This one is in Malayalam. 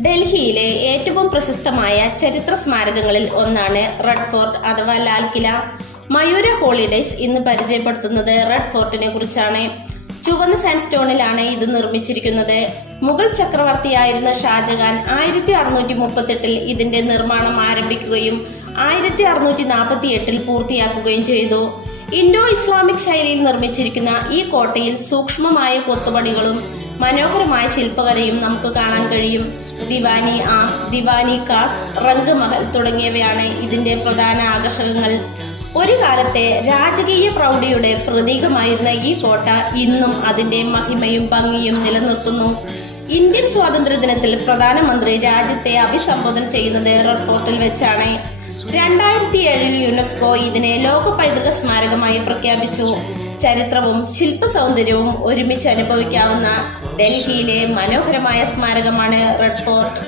ഡൽഹിയിലെ ഏറ്റവും പ്രശസ്തമായ ചരിത്ര സ്മാരകങ്ങളിൽ ഒന്നാണ് റെഡ് ഫോർട്ട് അഥവാ ലാൽ കില. മയൂര ഹോളിഡേയ്സ് ഇന്ന് പരിചയപ്പെടുത്തുന്നത് റെഡ് ഫോർട്ടിനെ കുറിച്ചാണ്. ചുവന്ന സാൻഡ്സ്റ്റോണിലാണ് ഇത് നിർമ്മിച്ചിരിക്കുന്നത്. മുഗൾ ചക്രവർത്തിയായിരുന്ന ഷാജഹാൻ 1638 ഇതിന്റെ നിർമ്മാണം ആരംഭിക്കുകയും 1648 പൂർത്തിയാക്കുകയും ചെയ്തു. ഇൻഡോ ഇസ്ലാമിക് ശൈലിയിൽ നിർമ്മിച്ചിരിക്കുന്ന ഈ കോട്ടയിൽ സൂക്ഷ്മമായ കൊത്തുപണികളും മനോഹരമായ ശില്പകലയും നമുക്ക് കാണാൻ കഴിയും. ദിവാനി ആം, ദിവാനി കാസ്, റംഗ് മഹൽ തുടങ്ങിയവയാണ് ഇതിന്റെ പ്രധാന ആകർഷകങ്ങൾ. ഒരു കാലത്തെ രാജകീയ പ്രൗഢിയുടെ പ്രതീകമായിരുന്ന ഈ കോട്ട ഇന്നും അതിന്റെ മഹിമയും ഭംഗിയും നിലനിർത്തുന്നു. ഇന്ത്യൻ സ്വാതന്ത്ര്യ ദിനത്തിൽ പ്രധാനമന്ത്രി രാജ്യത്തെ അഭിസംബോധന ചെയ്യുന്നത് റെഡ് ഫോർട്ടിൽ വെച്ചാണ്. 2007 യുനെസ്കോ ഇതിനെ ലോക പൈതൃക സ്മാരകമായി പ്രഖ്യാപിച്ചു. ചരിത്രവും ശില്പ സൗന്ദര്യവും ഒരുമിച്ച് അനുഭവിക്കാവുന്ന ഡൽഹിയിലെ മനോഹരമായ സ്മാരകമാണ് റെഡ് ഫോർട്ട്.